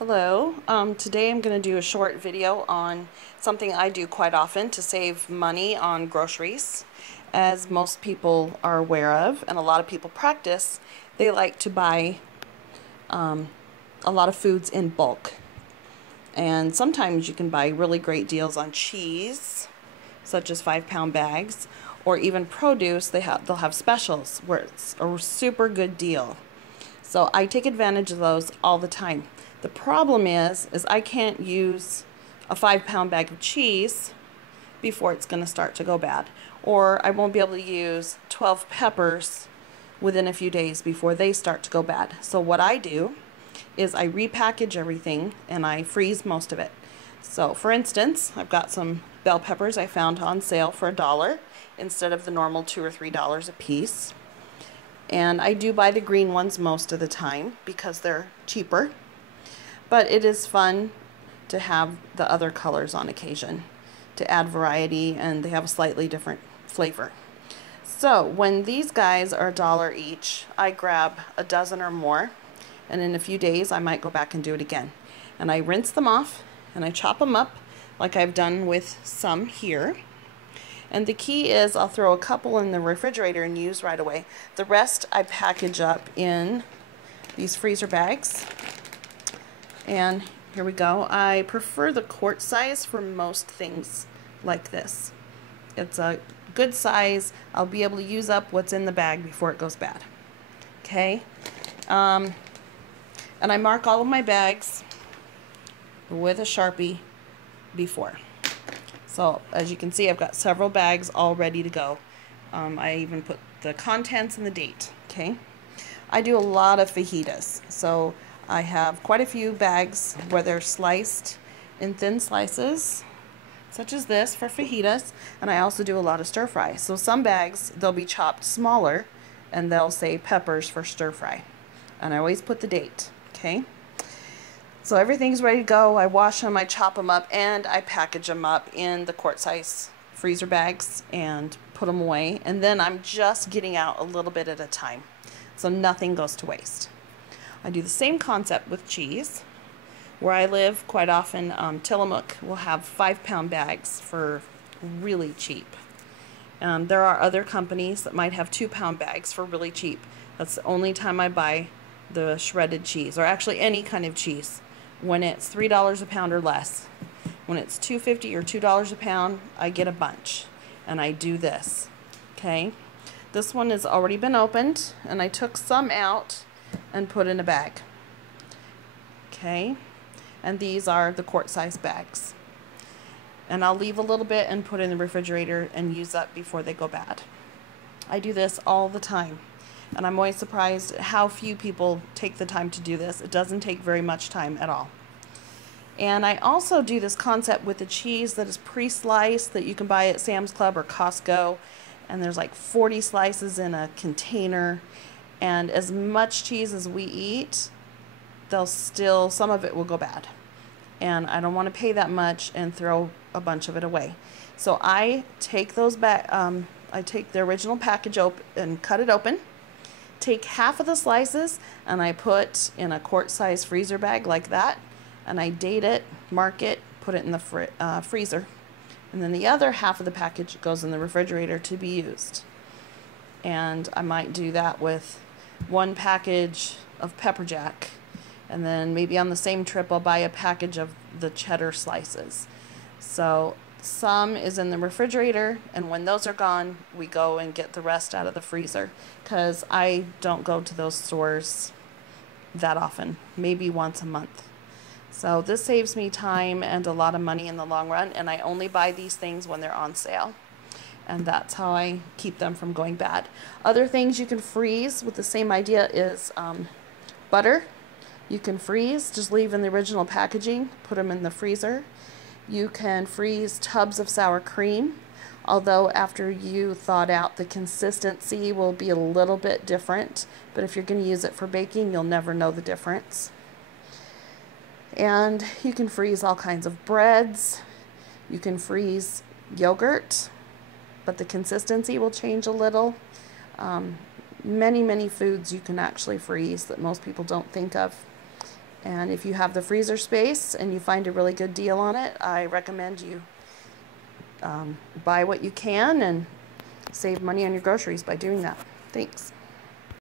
Hello. Today I'm going to do a short video on something I do quite often to save money on groceries. As most people are aware of, and a lot of people practice, they like to buy a lot of foods in bulk. And sometimes you can buy really great deals on cheese, such as 5-pound bags, or even produce. They'll have specials where it's a super good deal. So I take advantage of those all the time. The problem is I can't use a 5-pound bag of cheese before it's going to start to go bad. Or I won't be able to use 12 peppers within a few days before they start to go bad. So what I do is I repackage everything and I freeze most of it. So for instance, I've got some bell peppers I found on sale for $1 instead of the normal $2 or $3 a piece. And I do buy the green ones most of the time because they're cheaper. But it is fun to have the other colors on occasion to add variety, and they have a slightly different flavor. So when these guys are $1 each, I grab a dozen or more, and in a few days I might go back and do it again. And I rinse them off and I chop them up like I've done with some here. And the key is I'll throw a couple in the refrigerator and use right away. The rest I package up in these freezer bags. And here we go. I prefer the quart size for most things like this. It's a good size. I'll be able to use up what's in the bag before it goes bad. Okay. And I mark all of my bags with a Sharpie before. So as you can see, I've got several bags all ready to go. I even put the contents and the date. Okay. I do a lot of fajitas. So I have quite a few bags where they're sliced in thin slices, such as this for fajitas, and I also do a lot of stir fry. So some bags, they'll be chopped smaller, and they'll say peppers for stir fry. And I always put the date, okay? So everything's ready to go. I wash them, I chop them up, and I package them up in the quart size freezer bags and put them away. And then I'm just getting out a little bit at a time, so nothing goes to waste. I do the same concept with cheese. Where I live, quite often, Tillamook will have 5-pound bags for really cheap. There are other companies that might have 2-pound bags for really cheap. That's the only time I buy the shredded cheese, or actually any kind of cheese, when it's $3 a pound or less. When it's $2.50 or $2 a pound, I get a bunch, and I do this. Okay, this one has already been opened, and I took some out and put in a bag. Okay, and these are the quart size bags. And I'll leave a little bit and put in the refrigerator and use up before they go bad. I do this all the time, and I'm always surprised at how few people take the time to do this. It doesn't take very much time at all. And I also do this concept with the cheese that is pre-sliced that you can buy at Sam's Club or Costco, and there's like 40 slices in a container. And as much cheese as we eat, some of it will go bad. And I don't want to pay that much and throw a bunch of it away. So I take those back, I take the original package and cut it open, take half of the slices, and I put in a quart size freezer bag like that, and I date it, mark it, put it in the freezer. And then the other half of the package goes in the refrigerator to be used. And I might do that with one package of pepper jack, and then maybe on the same trip I'll buy a package of the cheddar slices. So some is in the refrigerator, and when those are gone, we go and get the rest out of the freezer, because I don't go to those stores that often, maybe once a month. So this saves me time and a lot of money in the long run, and I only buy these things when they're on sale. And that's how I keep them from going bad. Other things you can freeze with the same idea is butter. You can freeze, just leave in the original packaging, put them in the freezer. You can freeze tubs of sour cream, although after you thawed out, the consistency will be a little bit different. But if you're going to use it for baking, you'll never know the difference. And you can freeze all kinds of breads. You can freeze yogurt, but the consistency will change a little. Many foods you can actually freeze that most people don't think of. And if you have the freezer space and you find a really good deal on it, I recommend you buy what you can and save money on your groceries by doing that. Thanks.